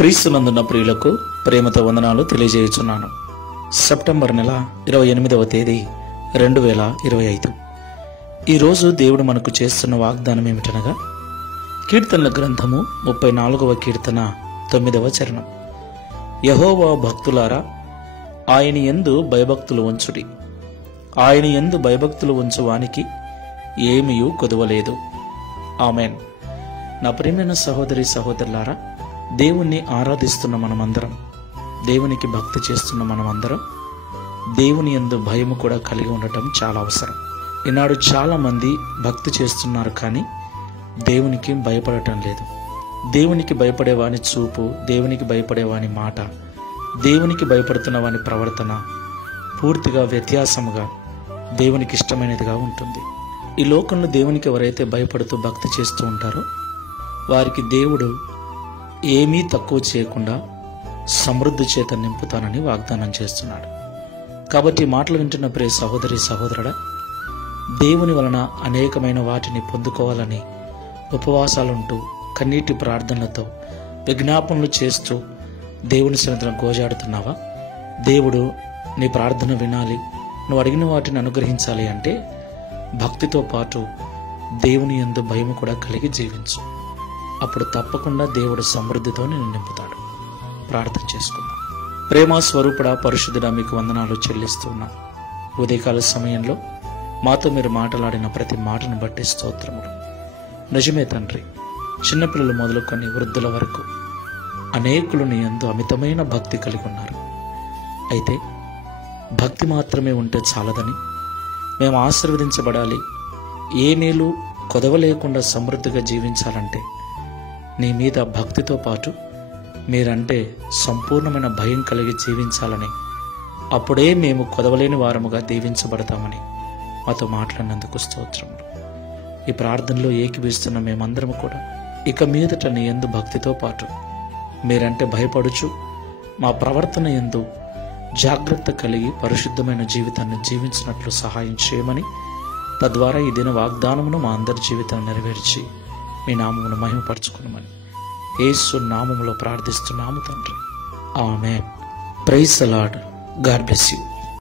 క్రీస్తునందున్న ప్రియులకు ప్రేమతో వందనాలు తెలియజేయుచున్నాను. సెప్టెంబర్ నెల 28వ తేదీ 2025. ఈరోజు దేవుడు మనకు చేస్తున్న వాగ్దానం ఏమిటనగా, కీర్తనల గ్రంథము 34వ కీర్తన 9వ చరణం. యెహోవా భక్తులారా, ఆయన యందు భయభక్తులు ఉంచుడి. ఆయన యందు భయభక్తులు ఉంచువానికి ఏమీయూ కొదువలేదు. ఆమెన్. నా ప్రియమైన సహోదరి సహోదరులారా, దేవుణ్ణి ఆరాధిస్తున్న మనమందరం, దేవునికి భక్తి చేస్తున్న మనమందరం దేవుని యందు భయము కూడా కలిగి ఉండటం చాలా అవసరం. ఈనాడు చాలా మంది భక్తి చేస్తున్నారు, కానీ దేవునికి భయపడటం లేదు. దేవునికి భయపడేవాని చూపు, దేవునికి భయపడేవాని మాట, దేవునికి భయపడుతున్న వాని ప్రవర్తన పూర్తిగా వ్యత్యాసముగా దేవునికి ఇష్టమైనదిగా ఉంటుంది. ఈ లోకంలో దేవునికి ఎవరైతే భయపడుతూ భక్తి చేస్తూ ఉంటారో వారికి దేవుడు ఏమీ తక్కువ చేయకుండా సమృద్ధి చేత నింపుతానని వాగ్దానం చేస్తున్నాడు. కాబట్టి మాటలు వింటున్న ప్రియ సహోదరి సహోదరుడా, దేవుని వలన అనేకమైన వాటిని పొందుకోవాలని ఉపవాసాలుంటూ కన్నీటి ప్రార్థనలతో విజ్ఞాపనలు చేస్తూ దేవుని సన్నిధిలో గోజాడుతున్నావా? దేవుడు నీ ప్రార్థన వినాలి, నువ్వు అడిగిన వాటిని అనుగ్రహించాలి అంటే భక్తితో పాటు దేవుని యందు భయము కూడా కలిగి జీవించు. అప్పుడు తప్పకుండా దేవుడు సమృద్ధితో నిన్ను నింపుతాడు. ప్రార్థన చేసుకుందాం. ప్రేమ స్వరూపుడా, పరిశుద్ధుడా, మీకు వందనాలు చెల్లిస్తున్నాం. ఉదయకాల సమయంలో మాతో మీరు మాట్లాడిన ప్రతి మాటను బట్టి స్తోత్రములు. నిజమే తండ్రి, చిన్నపిల్లలు మొదలుకొని వృద్ధుల వరకు అనేకులు నీ యందు అమితమైన భక్తి కలిగి ఉన్నారు. అయితే భక్తి మాత్రమే ఉంటే చాలదని, మేము ఆశీర్వదించబడాలి, ఏ మేలు కొదవ లేకుండా సమృద్ధిగా జీవించాలంటే నీ మీద భక్తితో పాటు మీరంటే సంపూర్ణమైన భయం కలిగి జీవించాలని, అప్పుడే మేము కొదవలేని వారముగా దీవించబడతామని మాతో మాట్లాడినందుకు స్తోత్రములు. ఈ ప్రార్థనలో ఏకీభవిస్తున్న మేమందరము కూడా ఇక మీదట నీ యందు భక్తితో పాటు మీరంటే భయపడుచు మా ప్రవర్తన యందు జాగ్రత్త కలిగి పరిశుద్ధమైన జీవితాన్ని జీవించినట్లు సహాయం చేయమని, తద్వారా ఈ దిన వాగ్దానమును మా అందరి జీవితాన్ని నెరవేర్చి మీ నామమును మహిమపరచుకునమని యేసు నామములో ప్రార్థిస్తున్నాము తండ్రి. ఆమేన్. Praise the Lord. God bless you.